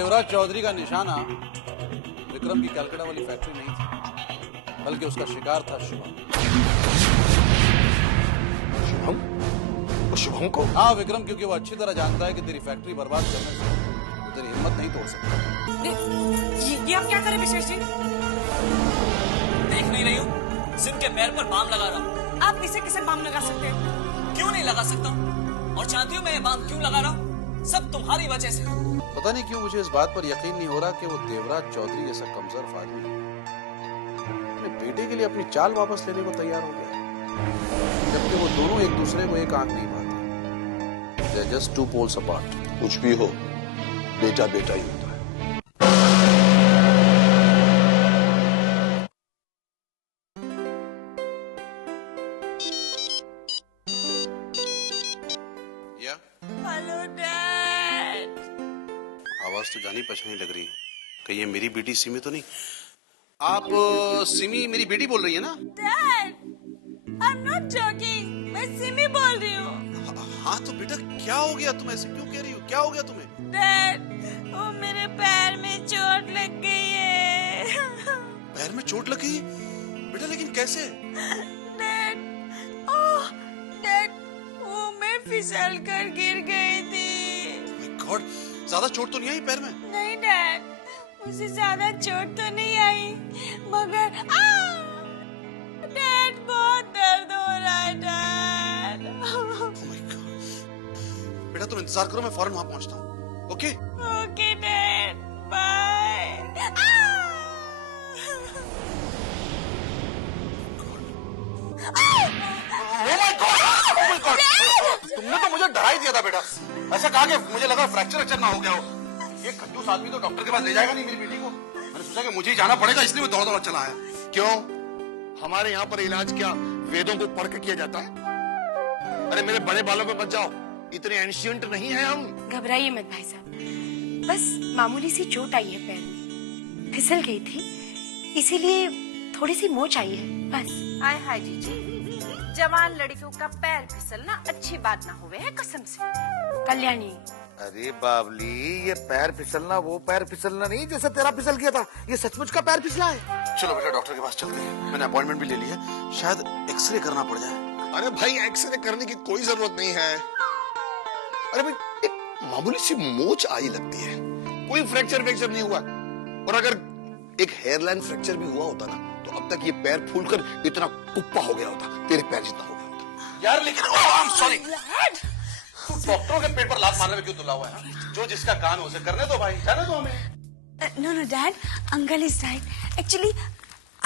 देवराज चौधरी का निशाना विक्रम की कलकत्ता वाली फैक्ट्री नहीं थी, बल्कि उसका शिकार था शुभम। शुभम? शुभम को? हाँ विक्रम, क्योंकि वो अच्छी तरह जानता है कि तेरी फैक्ट्री बर्बाद करने से वो तेरी हिम्मत नहीं तोड़ सकता। ये आप क्या करें विशेष जी? देख नहीं रही हूँ, सिम के पैर पर बाम लगा रहा हूँ। आप इसे किसे बाम लगा सकते हैं? क्यों नहीं लगा सकता? और जानती हूँ मैं ये बाम क्यों लगा रहा हूँ? सब तुम्हारी वजह से। पता नहीं क्यों मुझे इस बात पर यकीन नहीं हो रहा कि वो देवराज चौधरी जैसा कमजोर आदमी अपने बेटे के लिए अपनी चाल वापस लेने को तैयार हो गया, जबकि वो दोनों एक दूसरे को एक आंख नहीं पाते। They are just two poles apart. कुछ भी हो, बेटा बेटा ही होता है। या? Hello dad. आवाज तो जानी पहचानी लग रही है। कहीं ये मेरी बेटी सिमी तो नहीं? आप सिमी मेरी बेटी बोल रही है ना? Dad, I am not joking, मैं सिमी बोल रही हूँ। हाँ तो बेटा क्या हो गया, तुम ऐसे क्यों कह रही हो? क्या हो गया तुम्हें? डैड, वो मेरे पैर में चोट लग गई है। पैर में चोट लगी बेटा, लेकिन कैसे? डैड, ओह डैड, वो मैं फिसल कर गिर गई थी। My God, ज्यादा चोट तो नहीं आई पैर में? नहीं डैड, मुझे ज्यादा चोट तो नहीं आई, मगर डैड बहुत दर्द हो रहा है डैड। Oh my God. बेटा तुम इंतजार करो, मैं फौरन वहां पहुंचता हूँ। ओके? Okay dad, bye. तुमने तो मुझे डरा ही दिया था बेटा। ऐसा कहा कि मुझे लगा फ्रैक्चर ना हो गया हो। ये कंजूस आदमी तो डॉक्टर के पास ले जाएगा नहीं मेरी बेटी को। मैंने सोचा कि मुझे ही जाना पड़ेगा, इसलिए मैं दौड़ चला आया। क्यों? हमारे यहाँ पर इलाज क्या वेदों को पढ़ के किया जाता है? अरे मेरे बड़े बालों पे मत जाओ, इतने एंशिएंट नहीं है हम। घबराइए मत भाई साहब, बस मामूली सी चोट आई है पैर में, फिसल गई थी, इसीलिए थोड़ी सी मोच आई है बस। हाय हाय जीजी, जवान लड़कियों का पैर फिसलना अच्छी बात ना होवे है कसम से। कल्याणी, अरे बाबली, ये पैर फिसलना वो पैर फिसलना नहीं जैसे तेरा फिसल गया था, ये सचमुच का पैर फिसला है। चलो बेटा डॉक्टर के पास चलते हैं, मैंने अपॉइंटमेंट भी ले ली है, शायद एक्सरे करना पड़ जाए। अरे भाई एक्सरे करने की कोई जरूरत नहीं है। अरे भाई एक मामूली सी मोच आई लगती है, कोई फ्रैक्चर नहीं हुआ। और अगर एक हेयरलाइन फ्रैक्चर भी हुआ होता ना तो अब तक ये पैर फूलकर इतना कुप्पा हो गया होता, तेरे पैर जितना हो गया होता। यार लेकिन आई एम सॉरी, डॉक्टरों के पेट पर लात मारने में क्यों तुला हुआ है? जो जिसका काम है उसे करने दो भाई, जाने दो हमें। No no dad, uncle is right, actually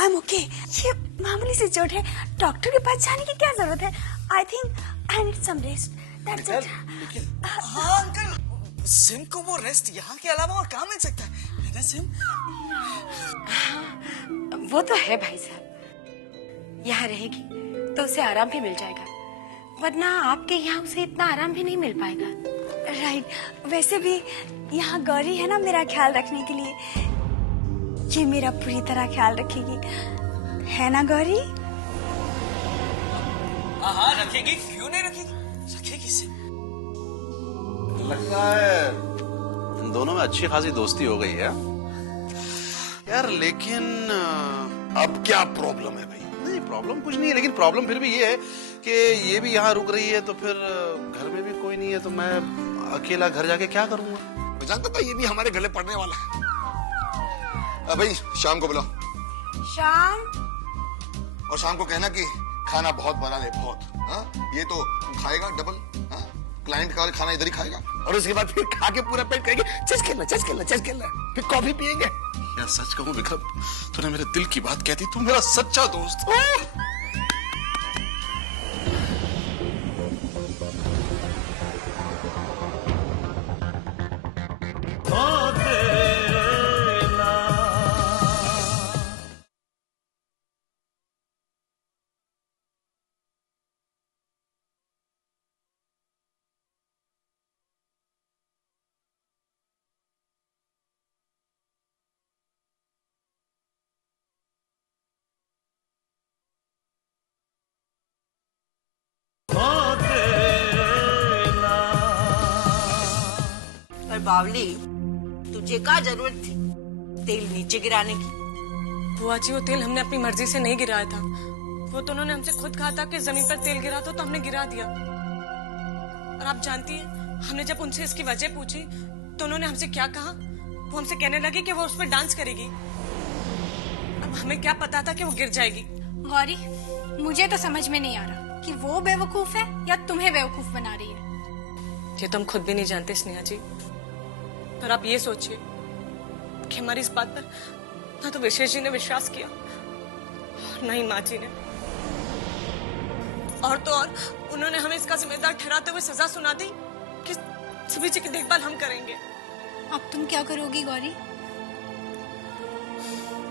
I am okay. ये मामूली सी चोट है, डॉक्टर के पास जाने की क्या जरूरत है? I think I need some rest, that's it. हाँ अंकल, सिम को वो रेस्ट यहाँ के अलावा और कहाँ मिल सकता है ना सिम? वो तो है भाई साहब, यहाँ रहेगी तो उसे आराम भी मिल जाएगा, वरना आपके यहाँ उसे इतना आराम भी नहीं मिल पाएगा। राइट, वैसे भी यहाँ गौरी है ना मेरा ख्याल रखने के लिए, ये मेरा पूरी तरह ख्याल रखेगी, है ना गौरी? हाँ रखेगी, क्यों नहीं रखेगी, रखेगी सिम। लगता है इन दोनों में अच्छी खासी दोस्ती हो गई है यार, लेकिन अब क्या प्रॉब्लम है भाई? नहीं प्रॉब्लम कुछ नहीं है, लेकिन प्रॉब्लम फिर भी ये है कि ये भी यहाँ रुक रही है, तो फिर घर में भी कोई नहीं है, तो मैं अकेला घर जाके क्या करूँगा? मैं जानता था ये भी हमारे गले पड़ने वाला है। भाई शाम को बुलाओ, शाम? और शाम को कहना कि खाना बहुत बना ले, बहुत। हाँ ये तो खाएगा डबल, हाँ क्लाइंट का खाना इधर ही खाएगा, और उसके बाद फिर खा के पूरा पेट कहेंगे चेस खेलना, फिर कॉफी पियेंगे। यार सच कहूँ विक्रम, तूने मेरे दिल की बात कहती, तू मेरा सच्चा दोस्त। पर बावली, तू मुझे क्या जरूरत थी तेल नीचे गिराने की? बुआ जी वो तेल हमने अपनी मर्जी से नहीं गिराया था। वो तो उन्होंने हमसे खुद कहा था कि जमीन पर तेल गिरा तो हमने गिरा दिया। और आप जानती हैं हमने जब उनसे इसकी वजह पूछी तो उन्होंने हमसे क्या कहा? वो हमसे कहने लगी कि वो उस पर डांस करेगी। अब हमें क्या पता था कि वो गिर जाएगी। गौरी, मुझे तो समझ में नहीं आ रहा कि वो बेवकूफ है या तुम्हें बेवकूफ बना रही है। ये तो हम खुद भी नहीं जानते स्नेहा जी। पर आप ये सोचिए कि हमारी इस बात पर ना तो विशेष जी ने विश्वास किया और ना ही माँ जी ने। और तो और उन्होंने हमें इसका जिम्मेदार ठहराते हुए सजा सुना दी कि सभी जी की देखभाल हम करेंगे। अब तुम क्या करोगी गौरी?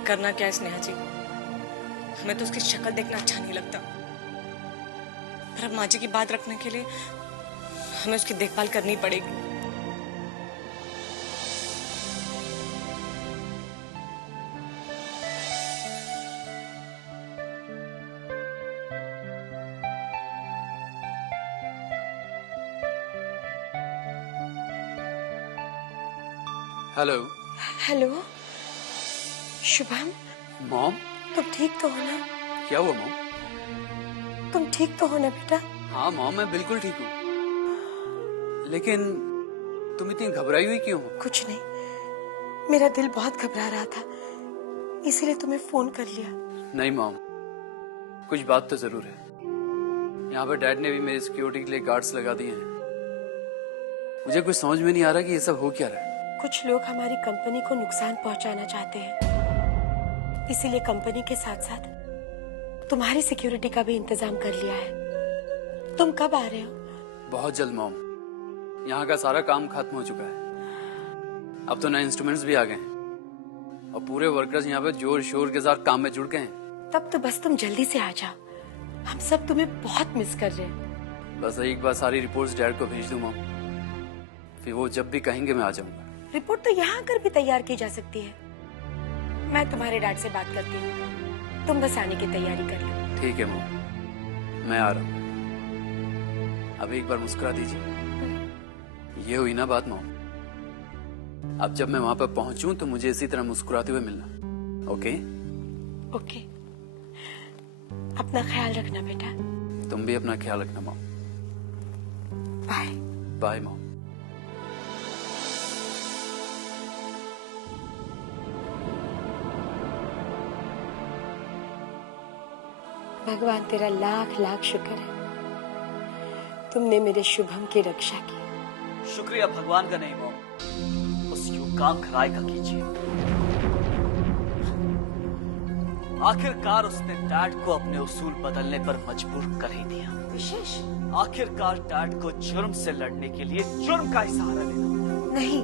करना क्या है स्नेहा जी, हमें तो उसकी शक्ल देखना अच्छा नहीं लगता। पर अब माँ जी की बात रखने के लिए हमें उसकी देखभाल करनी पड़ेगी। Hello hello Shubham, mom. तुम ठीक तो हो ना? क्या हुआ मॉम? तुम ठीक तो हो ना बेटा? हाँ मॉम, मैं बिल्कुल ठीक हूँ। लेकिन तुम इतनी घबराई हुई क्यों हो? कुछ नहीं, मेरा दिल बहुत घबरा रहा था इसीलिए तुम्हें फोन कर लिया। नहीं मॉम, कुछ बात तो जरूर है। यहाँ पर डैड ने भी मेरी सिक्योरिटी के लिए गार्ड्स लगा दिए हैं। मुझे कुछ समझ में नहीं आ रहा कि ये सब हो क्या रहा है। कुछ लोग हमारी कंपनी को नुकसान पहुंचाना चाहते हैं, इसीलिए कंपनी के साथ साथ तुम्हारी सिक्योरिटी का भी इंतजाम कर लिया है। तुम कब आ रहे हो? बहुत जल्द मॉम। यहाँ का सारा काम खत्म हो चुका है। अब तो नए इंस्ट्रूमेंट्स भी आ गए हैं और पूरे वर्कर्स यहाँ पे जोर शोर के साथ काम में जुड़ गए हैं। तब तो बस तुम जल्दी से आ जाओ, हम सब तुम्हें बहुत मिस कर रहे हैं। बस एक बार सारी रिपोर्ट्स डैड को भेज दूं मॉम, फिर वो जब भी कहेंगे मैं आ जाऊंगा। रिपोर्ट तो यहाँ आकर भी तैयार की जा सकती है। मैं तुम्हारे डैड से बात करती हूँ, तुम बस आने की तैयारी कर लो। ठीक है मॉम, मैं आ रहा हूँ। अब एक बार मुस्कुरा दीजिए। ये हुई ना बात मॉम। अब जब मैं वहां पर पहुंचूं तो मुझे इसी तरह मुस्कुराते हुए मिलना। ओके? ओके, अपना ख्याल रखना बेटा। तुम भी अपना ख्याल रखना मॉम। बाय। Bye mom. भगवान तेरा लाख लाख शुक्र है, तुमने मेरे शुभम की रक्षा की। शुक्रिया भगवान का नहीं मॉम, उस युगांक राय का कीजिए। आखिरकार उसने डैड को अपने उसूल बदलने पर मजबूर कर ही दिया। विशेष, आखिरकार डैड को जुर्म से लड़ने के लिए जुर्म का ही सहारा लेना। नहीं,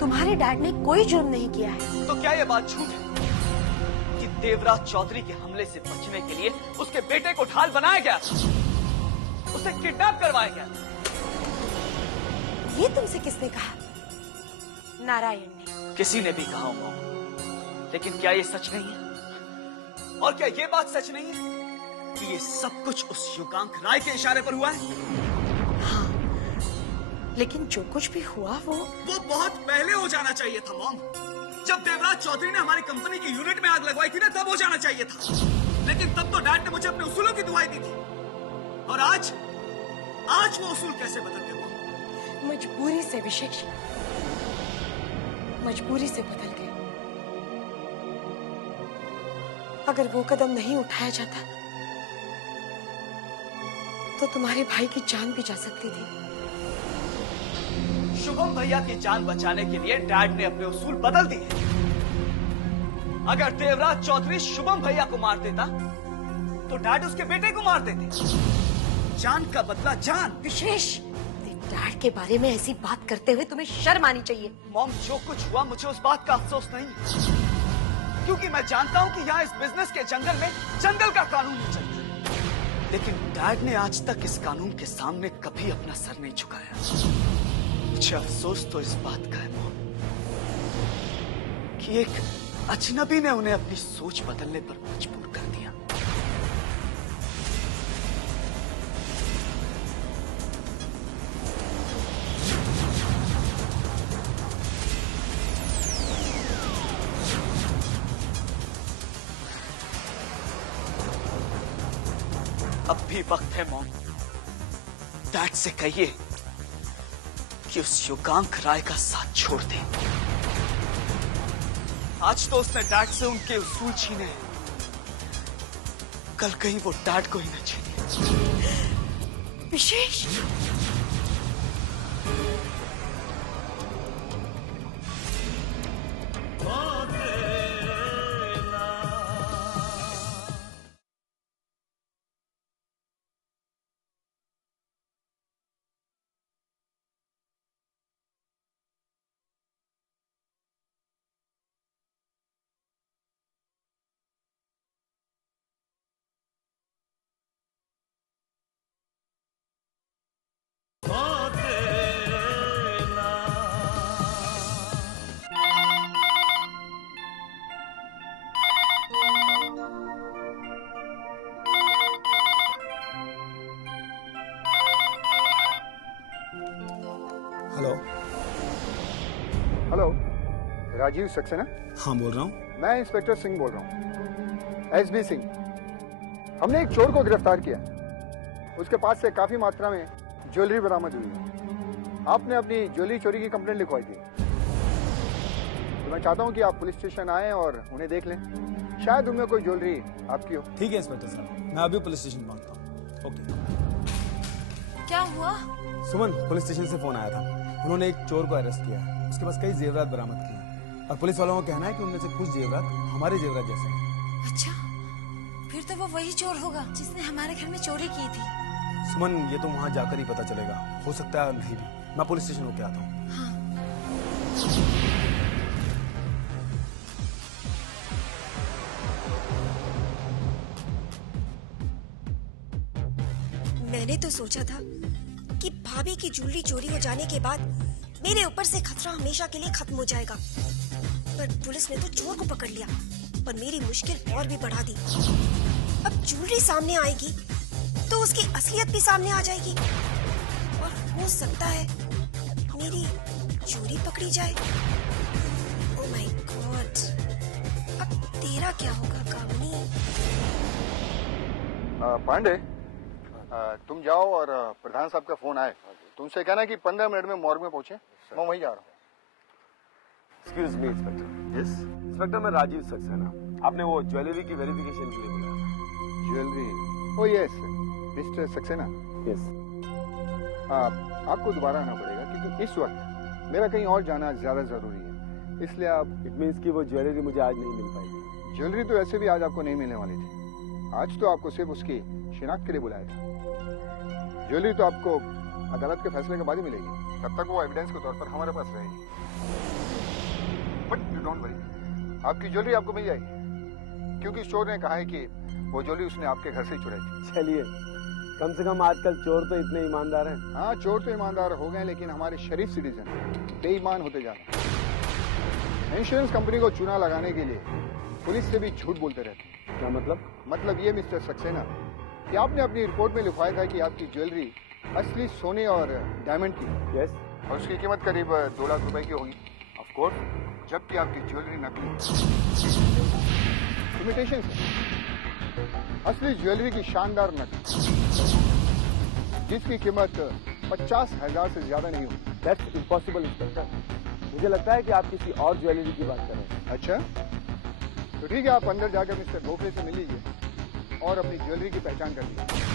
तुम्हारे डैड ने कोई जुर्म नहीं किया है। तो क्या ये बात झूठ है कि देवराज चौधरी के हमले से बचने के लिए उसके बेटे को ढाल बनाया गया, उसे किडनैप करवाया गया? ये तुमसे किसने कहा? नारायण ने। किसी ने भी कहा होगा, लेकिन क्या ये सच नहीं है? और क्या ये बात सच नहीं है कि ये सब कुछ उस युगांक राय के इशारे पर हुआ है? हाँ, लेकिन जो कुछ भी हुआ वो बहुत पहले हो जाना चाहिए था मॉम। जब देवराज चौधरी ने हमारी कंपनी की यूनिट में आग लगवाई थी ना, तब हो जाना चाहिए था। लेकिन तब तो डैड ने मुझे अपने उसूलों की दुहाई दी थी। और आज वो उसूल कैसे बदल गए मॉम? मजबूरी से विशेष, मजबूरी से बदल गए। अगर वो कदम नहीं उठाया जाता तो तुम्हारे भाई की जान भी जा सकती थी। शुभम भैया की जान बचाने के लिए डैड ने अपने उसूल बदल दिए। अगर देवराज चौधरी शुभम भैया को मार देता तो डैड उसके बेटे को मार देते। जान का बदला जान। विशेष, डैड के बारे में ऐसी बात करते हुए तुम्हें शर्म आनी चाहिए। मॉम, जो कुछ हुआ मुझे उस बात का अफसोस नहीं, क्योंकि मैं जानता हूँ कि यहाँ इस बिजनेस के जंगल में जंगल का कानून नहीं चलता। लेकिन डैड ने आज तक इस कानून के सामने कभी अपना सर नहीं झुकाया। मुझे अफसोस तो इस बात का है मॉम कि एक अजनबी ने उन्हें अपनी सोच बदलने पर मजबूर कर दिया। अब भी वक्त है मॉम। डैड से कहिए कि उस युगांक राय का साथ छोड़ दे। आज तो उसने डैड से उनके उसूल छीने, कल कहीं वो डैड को ही न छीने। विशेष, हेलो। हेलो, राजीव सक्सेना? हाँ बोल रहा हूँ। मैं इंस्पेक्टर सिंह बोल रहा हूँ, एसबी सिंह। हमने एक चोर को गिरफ्तार किया। उसके पास से काफी मात्रा में ज्वेलरी बरामद हुई है। आपने अपनी ज्वेलरी चोरी की कंप्लेंट लिखवाई थी, तो मैं चाहता हूँ कि आप पुलिस स्टेशन आएं और उन्हें देख लें। शायद उनमें कोई ज्वेलरी आपकी हो। ठीक है इंस्पेक्टर साहब, मैं अभी पुलिस स्टेशन पहुँचता हूँ। ओके। क्या हुआ? सुमन, पुलिस स्टेशन से फोन आया था। उन्होंने एक चोर को अरेस्ट किया है। उसके पास कई जेवरात बरामद किए हैं और पुलिस वालों का कहना है कि उनमें से कुछ जेवरात हमारे जेवरात जैसे हैं। अच्छा, फिर तो वो वही चोर होगा जिसने हमारे घर में चोरी की थी। सुमन, ये तो वहाँ जाकर ही पता चलेगा, हो सकता है नहीं भी। मैं पुलिस स्टेशन होके आता हूँ। हाँ। मैंने तो सोचा था कि भाभी की ज्वेलरी चोरी हो जाने के बाद मेरे ऊपर से खतरा हमेशा के लिए खत्म हो जाएगा, पर पुलिस ने तो चोर को पकड़ लिया और मेरी मुश्किल और भी बढ़ा दी। अब ज्वेलरी सामने आएगी तो उसकी असलियत भी सामने आ जाएगी और हो सकता है मेरी चोरी पकड़ी जाए। ओह माय गॉड, अब तेरा क्या होगा कामनी? पांडे, तुम जाओ और प्रधान साहब का फोन आए, तुमसे कहना कि 15 मिनट में मॉर्ग में पहुंचे। मैं वहीं जा रहा हूँ। Excuse me inspector. Yes inspector, मैं राजीव सक्सेना। आपने वो ज्वेलरी की वेरिफिकेशन के लिए बुलाया। Jewellery? Oh yes, mister Saxena. Yes. आपको दोबारा आना पड़ेगा क्योंकि इस वक्त मेरा कहीं और जाना ज्यादा जरूरी है, इसलिए आप। इट मीन्स कि वो ज्वेलरी मुझे आज नहीं मिल पाएगी। ज्वेलरी तो ऐसे भी आज आपको नहीं मिलने वाली थी। आज तो आपको सिर्फ उसकी शिनाख्त के लिए बुलाया था। ज्वेलरी तो आपको अदालत के फैसले के बाद ही मिलेगी, तब तक वो एविडेंस के तौर पर हमारे पास रहेगी। बट यू डोंट वरी, आपकी ज्वेलरी आपको मिल जाएगी क्योंकि चोर ने कहा है कि वो ज्वेलरी उसने आपके घर से ही चुराई थी। चलिए, कम से कम आजकल चोर तो इतने ईमानदार हैं। हाँ, चोर तो ईमानदार हो गए, लेकिन हमारे शरीफ सिटीजन बेईमान होते जा रहे हैं। इंश्योरेंस कंपनी को चूना लगाने के लिए पुलिस से भी झूठ बोलते रहते हैं। क्या मतलब? मतलब ये मिस्टर सक्सेना कि आपने अपनी रिपोर्ट में लिखवाया था कि आपकी ज्वेलरी असली सोने और डायमंड की। यस। और उसकी कीमत करीब 2 लाख रुपए की होगी। Of course. जबकि आपकी ज्वेलरी नकली, इमिटेशन है। असली ज्वेलरी की शानदार नकल, जिसकी कीमत 50,000 से ज्यादा नहीं होगी। That's impossible inspector. मुझे लगता है कि आप किसी और ज्वेलरी की बात कर रहे हैं। अच्छा, तो ठीक है, आप अंदर जाकर मिस्टर गोखले से मिल लीजिए और अपनी ज्वेलरी की पहचान कर लीजिए।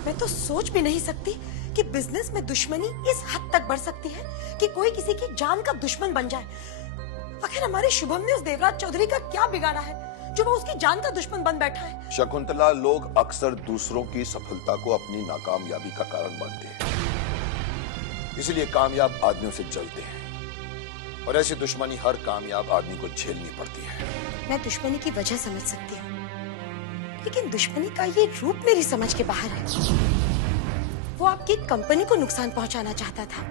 मैं तो सोच भी नहीं सकती कि बिजनेस में दुश्मनी इस हद तक बढ़ सकती है कि कोई किसी की जान का दुश्मन बन जाए। आखिर हमारे शुभम ने उस देवराज चौधरी का क्या बिगाड़ा है जो वो उसकी जान का दुश्मन बन बैठा है? शकुंतला, लोग अक्सर दूसरों की सफलता को अपनी नाकामयाबी का कारण मानते हैं, इसलिए कामयाब आदमियों से जलते हैं। और ऐसी दुश्मनी हर कामयाब आदमी को झेलनी पड़ती है। मैं दुश्मनी की वजह समझ सकती हूँ, लेकिन दुश्मनी का ये रूप मेरी समझ के बाहर है। वो आपकी कंपनी को नुकसान पहुंचाना चाहता था,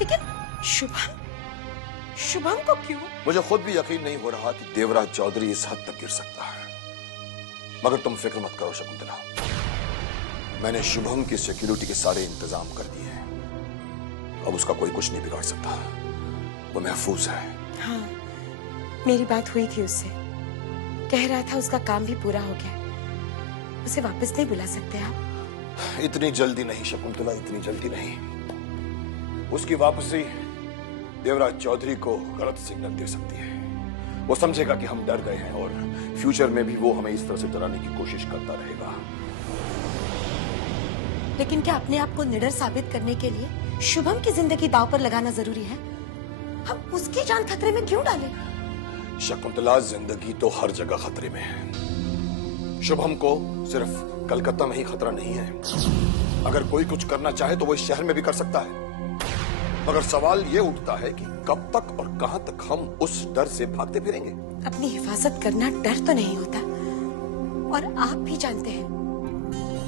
लेकिन शुभम को क्यों? मुझे खुद भी यकीन नहीं हो रहा कि देवराज चौधरी इस हद तक गिर सकता है। मगर तुम फिक्र मत करो शकुंतला, मैंने शुभम की सिक्योरिटी के सारे इंतजाम कर दिए हैं। अब उसका कोई कुछ नहीं बिगाड़ सकता, वो महफूज है। हाँ, मेरी बात हुई थी उससे, कह रहा था उसका काम भी पूरा हो गया, उसे वापस नहीं बुला सकते आप? इतनी जल्दी नहीं शकुंतला, इतनी जल्दी नहीं। उसकी वापसी देवराज चौधरी को गलत सिग्नल दे सकती है। वो समझेगा कि हम डर गए हैं और फ्यूचर में भी वो हमें इस तरह से डराने की कोशिश करता रहेगा। लेकिन क्या अपने आप को निडर साबित करने के लिए शुभम की जिंदगी दांव पर लगाना जरूरी है? हम उसकी जान खतरे में क्यों डालें? शकुंतला, जिंदगी तो हर जगह खतरे में है। शुभम को सिर्फ कलकत्ता में ही खतरा नहीं है। अगर कोई कुछ करना चाहे तो वो इस शहर में भी कर सकता है। मगर सवाल ये उठता है कि कब तक और कहां तक हम उस डर से भागते फिरेंगे। अपनी हिफाजत करना डर तो नहीं होता, और आप भी जानते हैं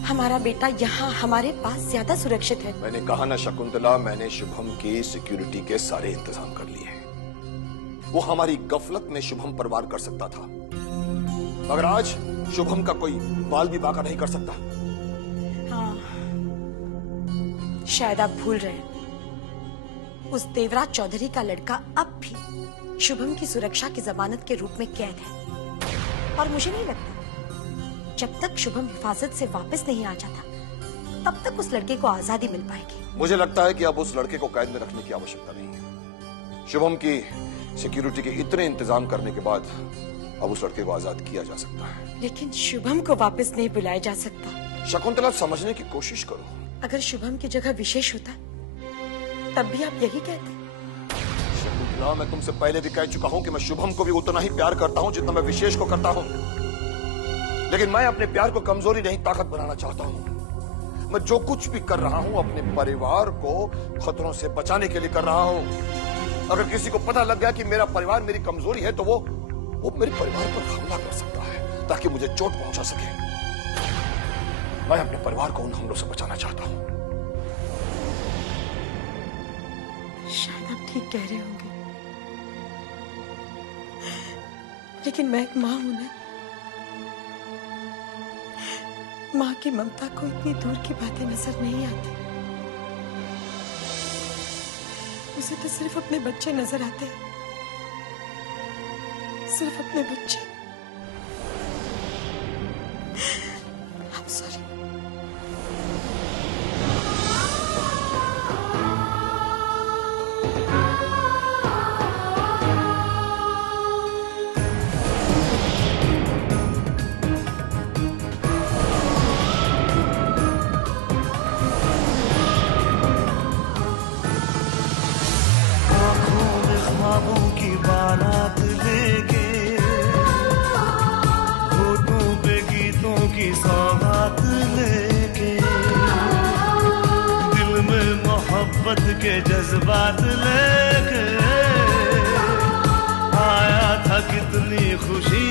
हमारा बेटा यहाँ हमारे पास ज्यादा सुरक्षित है। मैंने कहा ना शकुंतला, मैंने शुभम की सिक्योरिटी के सारे इंतजाम कर लिए हैं। वो हमारी गफलत में शुभम पर वार कर सकता था, मगर आज शुभम का कोई बाल भी बाका नहीं कर सकता। हाँ, शायद आप भूल रहे हैं, उस देवराज चौधरी का लड़का अब भी शुभम की सुरक्षा की जमानत के रूप में कैद है। और मुझे नहीं लगता जब तक शुभम हिफाजत से वापस नहीं आ जाता तब तक उस लड़के को आजादी मिल पाएगी। मुझे लगता है कि अब उस लड़के को कैद में रखने की आवश्यकता नहीं है। शुभम की सिक्योरिटी के इतने इंतजाम करने के बाद अब उस लड़के को आजाद किया जा सकता है। लेकिन शुभम को वापस नहीं बुलाया जा सकता। शकुंतला, समझने की कोशिश करो। अगर शुभम की जगह विशेष होता तब भी आप यही कहते। शकुंतला, मैं तुमसे पहले भी कह चुका हूं कि मैं शुभम को भी उतना ही प्यार करता हूं जितना मैं विशेष को करता हूं, लेकिन मैं अपने प्यार को कमजोरी नहीं ताकत बनाना चाहता हूं। मैं जो कुछ भी कर रहा हूं अपने परिवार को खतरों से बचाने के लिए कर रहा हूं। अगर किसी को पता लग गया कि मेरा परिवार मेरी कमजोरी है तो वो मेरे परिवार पर हमला कर सकता है ताकि मुझे चोट पहुंचा सके। मैं अपने परिवार को उन हमलों से बचाना चाहता हूं। शायद आप ठीक कह रहे होंगे, लेकिन मैं एक माँ हूं ना। माँ की ममता को इतनी दूर की बातें नजर नहीं आती। उसे तो सिर्फ अपने बच्चे नजर आते हैं, सिर्फ अपने बच्चे। I'm sorry। ख्वाबों की बारात लेके, होठों पे गीतों की सौगात लेके, दिल में मोहब्बत के जज्बात लेके आया था कितनी खुशी